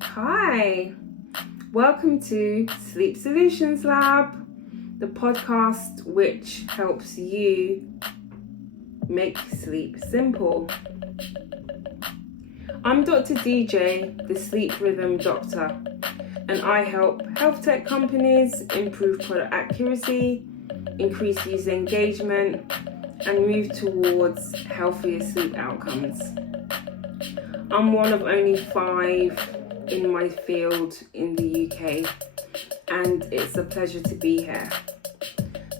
Hi, welcome to Sleep Solutions Lab, the podcast which helps you make sleep simple. I'm Dr. DJ, the sleep rhythm doctor, and I help health tech companies improve product accuracy, increase user engagement, and move towards healthier sleep outcomes. I'm one of only 5 in my field in the UK, and it's a pleasure to be here.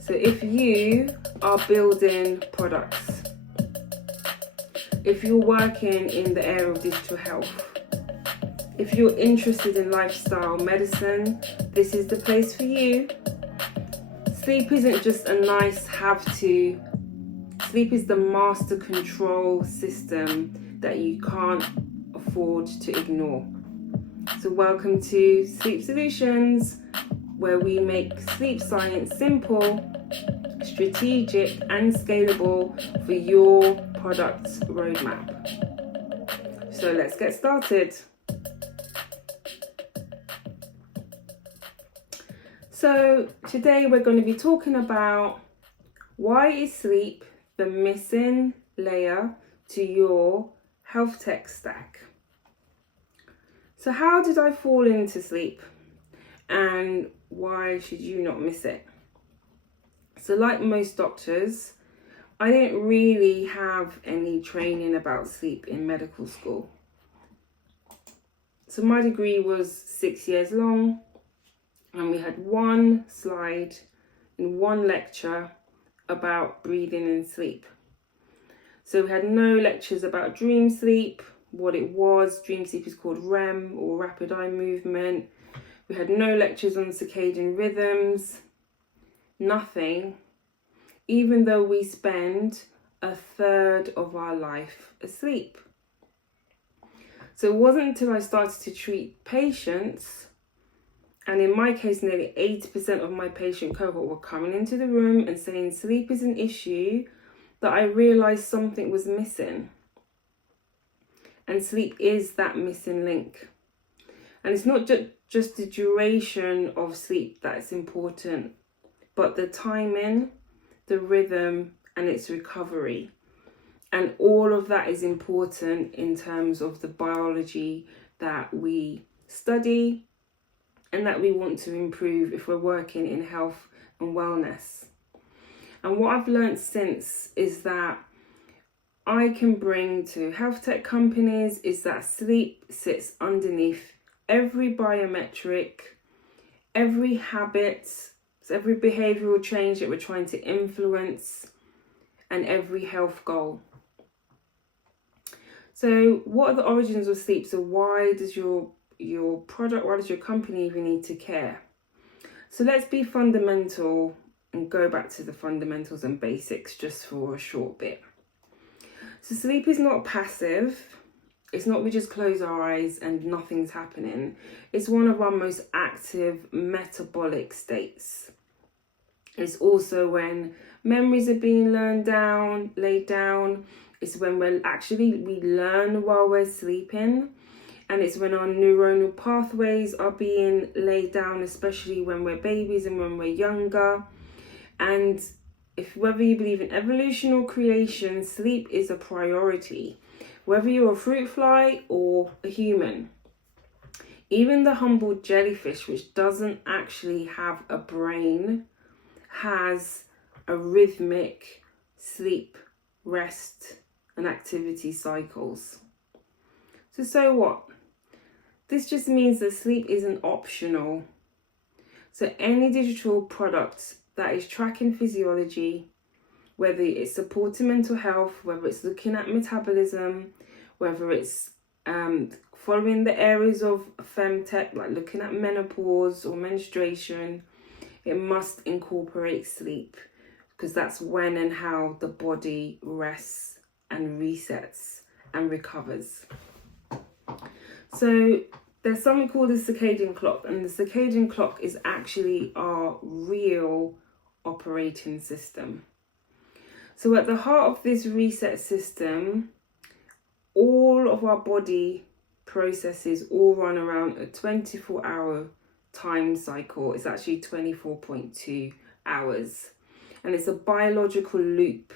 So if you are building products, if you're working in the area of digital health, if you're interested in lifestyle medicine, this is the place for you. Sleep isn't just a nice have to. Sleep is the master control system that you can't afford to ignore. So welcome to Sleep Solutions, where we make sleep science simple, strategic and scalable for your product roadmap. So let's get started. So today we're going to be talking about why is sleep the missing layer to your health tech stack. So how did I fall into sleep, and why should you not miss it? So like most doctors, I didn't really have any training about sleep in medical school. So my degree was 6 years long, and we had one slide in one lecture about breathing and sleep. So we had no lectures about dream sleep, what it was. Dream sleep is called REM, or rapid eye movement. We had no lectures on circadian rhythms, nothing, even though we spend a third of our life asleep. So it wasn't until I started to treat patients, and in my case nearly 80% of my patient cohort were coming into the room and saying sleep is an issue, that I realised something was missing. And sleep is that missing link. And it's not just the duration of sleep that's important, but the timing, the rhythm, and its recovery. And all of that is important in terms of the biology that we study and that we want to improve if we're working in health and wellness. And what I've learned since is that I can bring to health tech companies is that sleep sits underneath every biometric, every habit, every behavioral change that we're trying to influence, and every health goal. So what are the origins of sleep? So why does your product, why does your company even need to care? So let's be fundamental and go back to the fundamentals and basics just for a short bit. So sleep is not passive. It's not we just close our eyes and nothing's happening. It's one of our most active metabolic states. It's also when memories are being laid down. It's when we learn while we're sleeping. And it's when our neuronal pathways are being laid down, especially when we're babies and when we're younger. And whether you believe in evolution or creation, sleep is a priority. Whether you're a fruit fly or a human. Even the humble jellyfish, which doesn't actually have a brain, has a rhythmic sleep, rest, and activity cycles. So what? This just means that sleep isn't optional. So any digital product that is tracking physiology, whether it's supporting mental health, whether it's looking at metabolism, whether it's following the areas of femtech, like looking at menopause or menstruation, it must incorporate sleep, because that's when and how the body rests and resets and recovers. So there's something called the circadian clock, and the circadian clock is actually our real operating system. So at the heart of this reset system, all of our body processes all run around a 24-hour time cycle. It's actually 24.2 hours. And it's a biological loop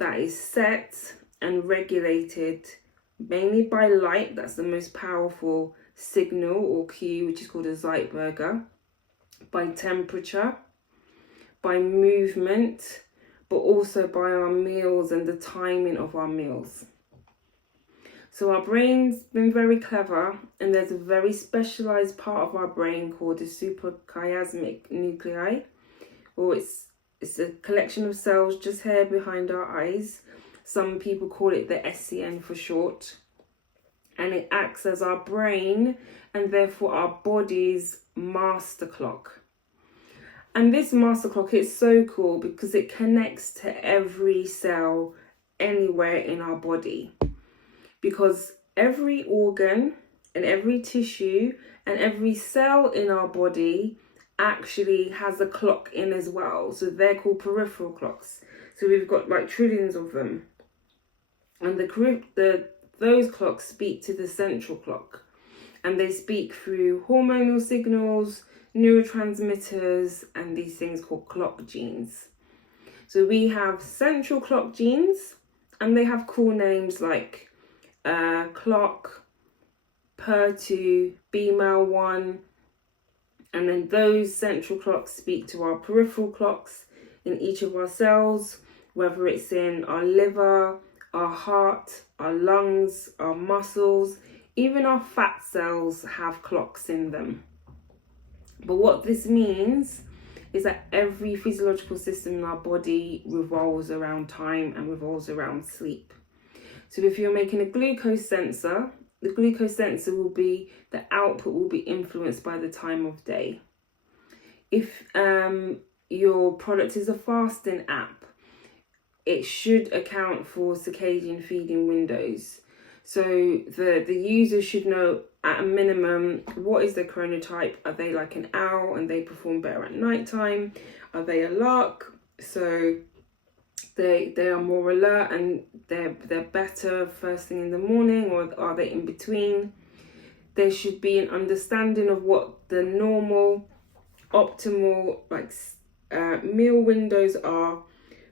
that is set and regulated mainly by light. That's the most powerful signal or cue, which is called a Zeitberger, by temperature, by movement, but also by our meals and the timing of our meals. So our brain's been very clever, and there's a very specialized part of our brain called the suprachiasmatic nuclei, or it's a collection of cells just here behind our eyes. Some people call it the SCN for short. And it acts as our brain and therefore our body's master clock. And this master clock is so cool because it connects to every cell anywhere in our body. Because every organ and every tissue and every cell in our body actually has a clock in as well. So they're called peripheral clocks. So we've got like trillions of them. And those clocks speak to the central clock. And they speak through hormonal signals, neurotransmitters, and these things called clock genes. So we have central clock genes, and they have cool names like clock, PER2, BMAL1, and then those central clocks speak to our peripheral clocks in each of our cells, whether it's in our liver, our heart, our lungs, our muscles, even our fat cells have clocks in them. But what this means is that every physiological system in our body revolves around time and revolves around sleep. So if you're making a glucose sensor, the glucose sensor the output will be influenced by the time of day. If your product is a fasting app, it should account for circadian feeding windows. So the user should know at a minimum what is their chronotype. Are they like an owl and they perform better at nighttime? Are they a lark? So they are more alert and they're better first thing in the morning, or are they in between? There should be an understanding of what the normal, optimal meal windows are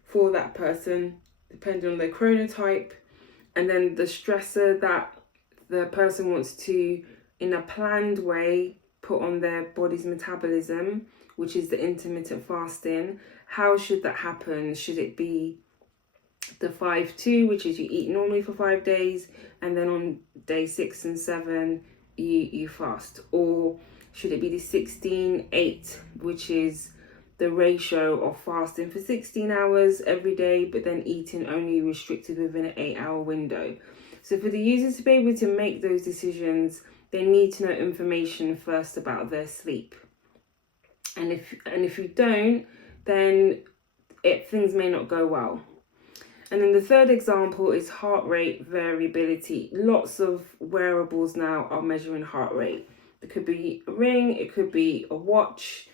for that person, depending on their chronotype, and then the stressor that the person wants to, in a planned way, put on their body's metabolism, which is the intermittent fasting. How should that happen? Should it be the 5-2, which is you eat normally for 5 days, and then on day 6 and 7 you fast? Or should it be the 16-8, which is the ratio of fasting for 16 hours every day, but then eating only restricted within an 8-hour window? So for the users to be able to make those decisions, they need to know information first about their sleep. And if you don't, then things may not go well. And then the third example is heart rate variability. Lots of wearables now are measuring heart rate. It could be a ring, it could be a watch,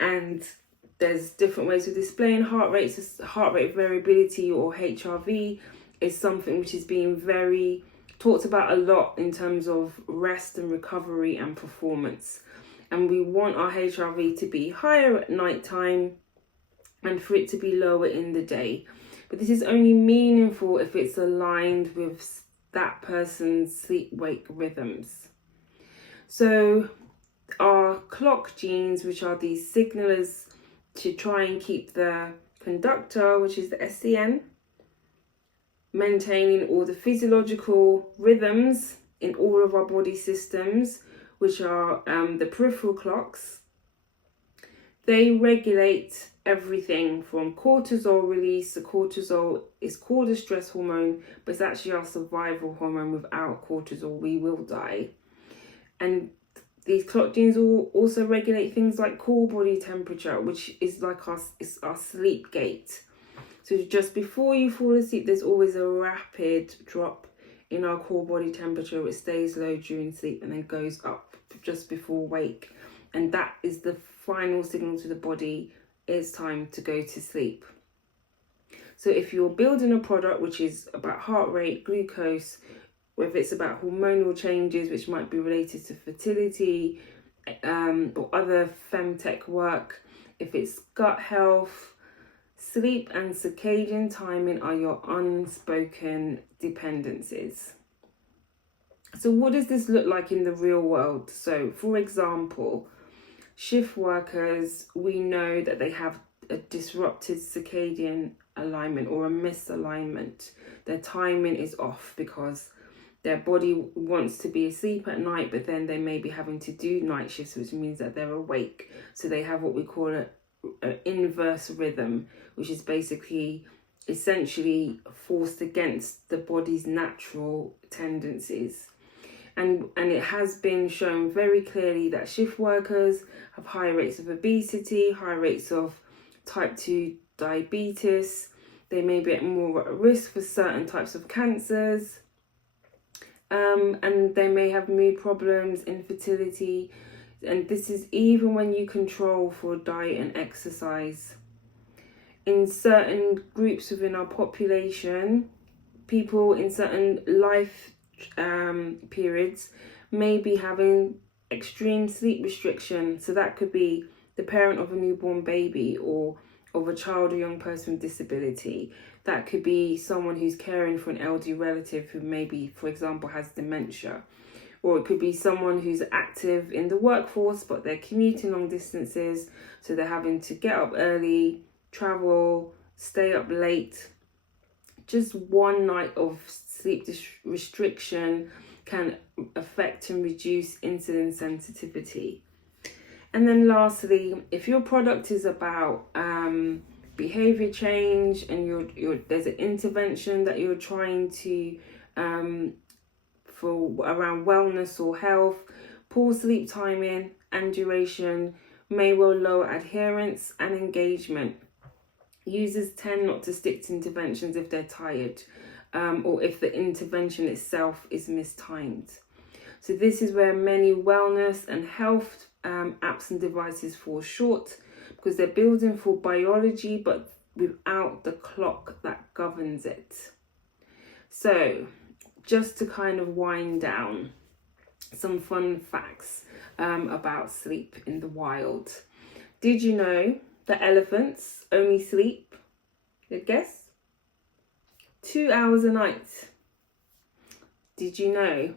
and there's different ways of displaying heart rates. Heart rate variability, or HRV, is something which is being very talked about a lot in terms of rest and recovery and performance. And we want our HRV to be higher at nighttime and for it to be lower in the day. But this is only meaningful if it's aligned with that person's sleep-wake rhythms. So our clock genes, which are these signalers to try and keep the conductor, which is the SCN, maintaining all the physiological rhythms in all of our body systems, which are the peripheral clocks. They regulate everything from cortisol release. So cortisol is called a stress hormone, but it's actually our survival hormone. Without cortisol, we will die. And these clock genes will also regulate things like core body temperature, which is like our sleep gate. So just before you fall asleep, there's always a rapid drop in our core body temperature. It stays low during sleep and then goes up just before wake. And that is the final signal to the body, it's time to go to sleep. So if you're building a product which is about heart rate, glucose, whether it's about hormonal changes which might be related to fertility, or other femtech work, if it's gut health, sleep and circadian timing are your unspoken dependencies. So what does this look like in the real world? So for example, shift workers, we know that they have a disrupted circadian alignment or a misalignment. Their timing is off because their body wants to be asleep at night, but then they may be having to do night shifts, which means that they're awake. So they have what we call an inverse rhythm, which is basically essentially forced against the body's natural tendencies. And it has been shown very clearly that shift workers have high rates of obesity, high rates of type 2 diabetes. They may be at more at risk for certain types of cancers. And they may have mood problems, infertility. And this is even when you control for diet and exercise. In certain groups within our population, people in certain life periods may be having extreme sleep restriction. So that could be the parent of a newborn baby or of a child or young person with disability. That could be someone who's caring for an elderly relative who maybe, for example, has dementia. Or it could be someone who's active in the workforce but they're commuting long distances, so they're having to get up early, travel, stay up late. Just one night of sleep restriction can affect and reduce insulin sensitivity. And then lastly, if your product is about behavior change and there's an intervention that you're trying to for around wellness or health, poor sleep timing and duration may well lower adherence and engagement. Users tend not to stick to interventions if they're tired, or if the intervention itself is mistimed. So this is where many wellness and health apps and devices fall short, because they're building for biology but without the clock that governs it. So just to kind of wind down, some fun facts about sleep in the wild. Did you know that elephants only sleep, guess, 2 hours a night? Did you know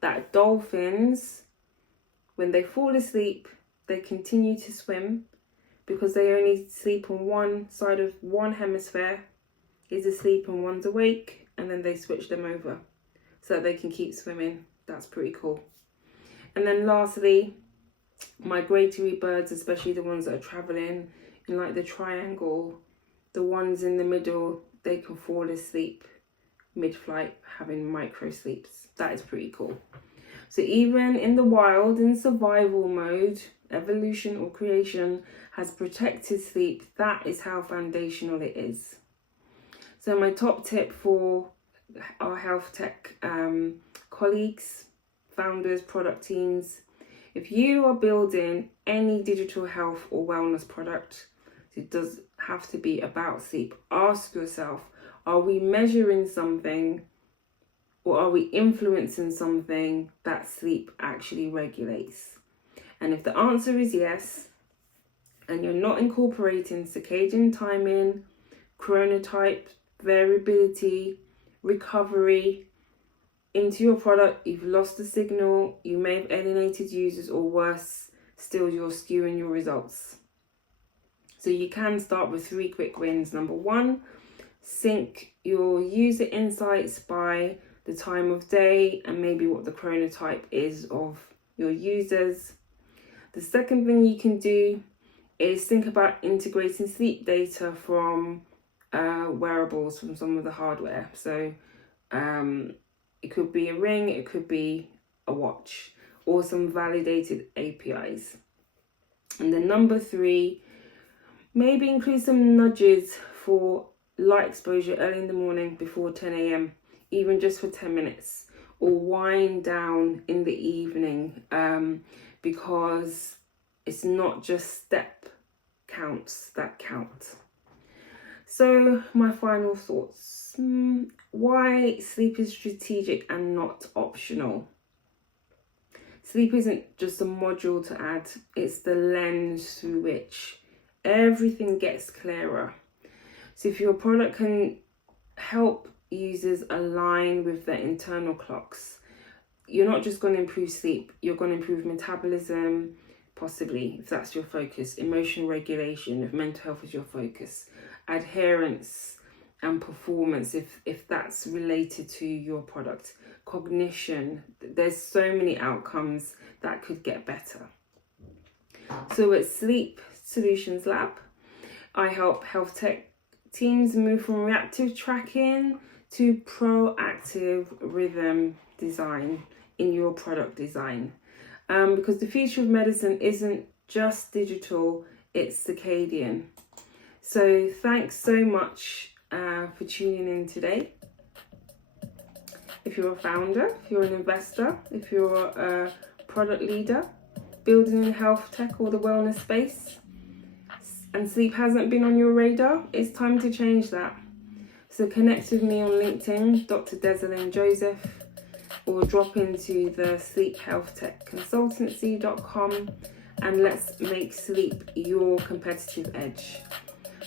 that dolphins, when they fall asleep, they continue to swim because they only sleep on one side of one hemisphere is asleep and one's awake, and then they switch them over so that they can keep swimming? That's pretty cool. And then lastly, migratory birds, especially the ones that are traveling in like the triangle, the ones in the middle, they can fall asleep mid-flight having micro sleeps. That is pretty cool. So even in the wild, in survival mode, evolution or creation has protected sleep. That is how foundational it is. So my top tip for our health tech colleagues, founders, product teams, if you are building any digital health or wellness product, it does have to be about sleep. Ask yourself, are we measuring something or are we influencing something that sleep actually regulates? And if the answer is yes, and you're not incorporating circadian timing, chronotype, variability, recovery into your product, you've lost the signal, you may have alienated users, or worse still, you're skewing your results. So you can start with 3 quick wins. Number 1, sync your user insights by the time of day and maybe what the chronotype is of your users. The second thing you can do is think about integrating sleep data from wearables, from some of the hardware. So it could be a ring, it could be a watch, or some validated APIs. And then number 3, maybe include some nudges for light exposure early in the morning before 10 a.m, even just for 10 minutes, or wind down in the evening, because it's not just step counts that count. So my final thoughts. why sleep is strategic and not optional. Sleep isn't just a module to add, it's the lens through which everything gets clearer. So if your product can help users align with their internal clocks, you're not just going to improve sleep, you're going to improve metabolism, possibly, if that's your focus, emotional regulation, if mental health is your focus, adherence and performance, if that's related to your product, cognition. There's so many outcomes that could get better. So at Sleep Solutions Lab, I help health tech teams move from reactive tracking to proactive rhythm design in your product design. Because the future of medicine isn't just digital, it's circadian. So thanks so much for tuning in today. If you're a founder, if you're an investor, if you're a product leader, building in health tech or the wellness space, and sleep hasn't been on your radar, it's time to change that. So connect with me on LinkedIn, Dr. Desalin Joseph, or drop into the sleephealthtechconsultancy.com and let's make sleep your competitive edge.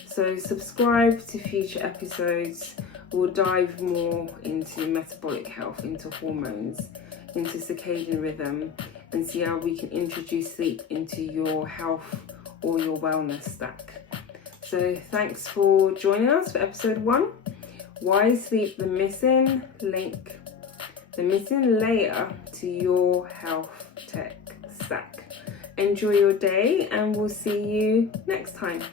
So subscribe to future episodes. We'll dive more into metabolic health, into hormones, into circadian rhythm, and see how we can introduce sleep into your health or your wellness stack. So thanks for joining us for episode 1. Why is sleep the missing link, the missing layer to your health tech stack? Enjoy your day and we'll see you next time.